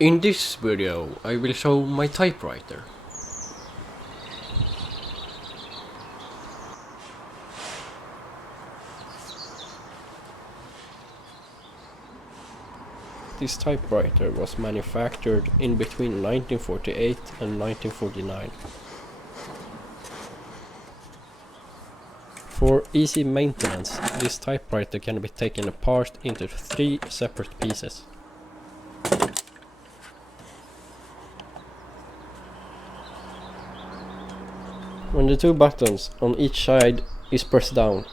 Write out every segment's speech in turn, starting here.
In this video I will show my typewriter. This typewriter was manufactured in between 1948 and 1949. For easy maintenance, this typewriter can be taken apart into 3 separate pieces. When the 2 buttons on each side is pressed down,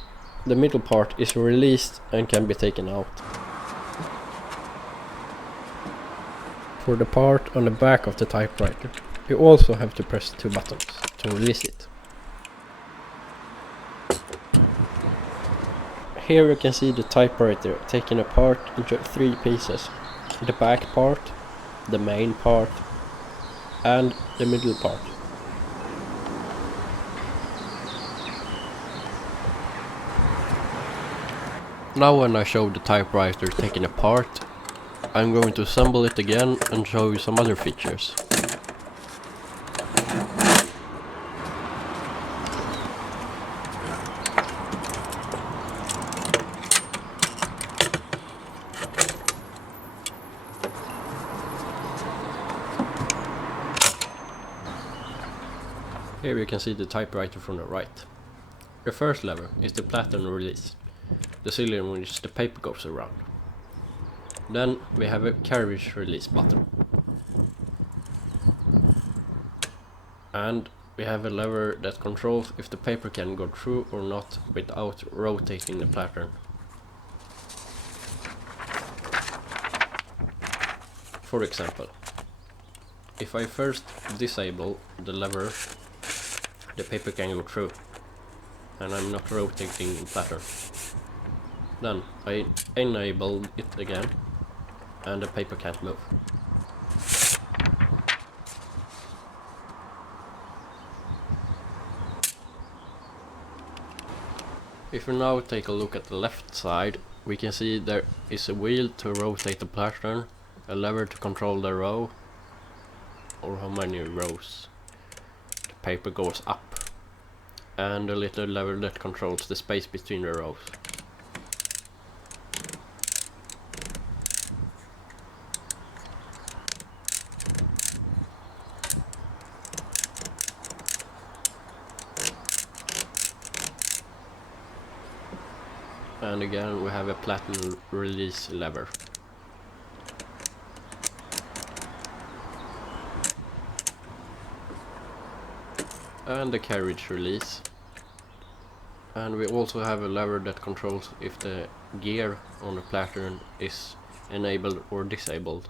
the middle part is released and can be taken out. For the part on the back of the typewriter, you also have to press 2 buttons to release it. Here you can see the typewriter taken apart into 3 pieces: the back part, the main part, and the middle part. Now when I show the typewriter taken apart, I'm going to assemble it again and show you some other features. Here you can see the typewriter from the right. The first lever is the pattern release, the cylinder in which the paper goes around. Then we have a carriage release button. And we have a lever that controls if the paper can go through or not without rotating the pattern. For example, if I first disable the lever, the paper can go through and I'm not rotating the pattern. Then I enable it again and the paper can't move. If we now take a look at the left side, we can see there is a wheel to rotate the pattern, a lever to control the row, or how many rows the paper goes up, and a little lever that controls the space between the rows. And again we have a pattern release lever. And the carriage release. And we also have a lever that controls if the gear on the pattern is enabled or disabled.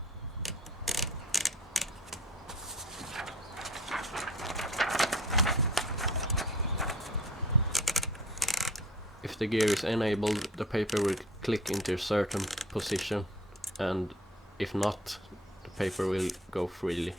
If the gear is enabled, the paper will click into a certain position, and if not, the paper will go freely.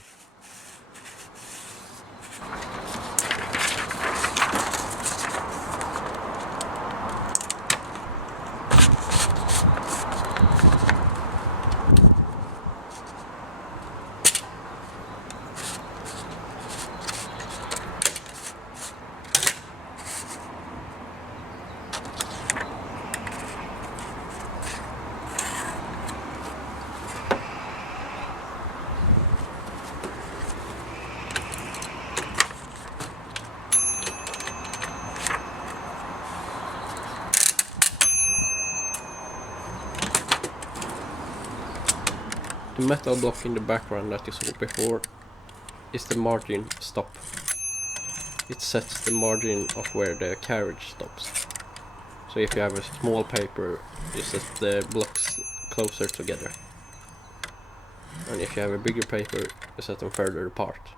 The metal block in the background that you saw before is the margin stop. It sets the margin of where the carriage stops. So if you have a small paper, you set the blocks closer together. And if you have a bigger paper, you set them further apart.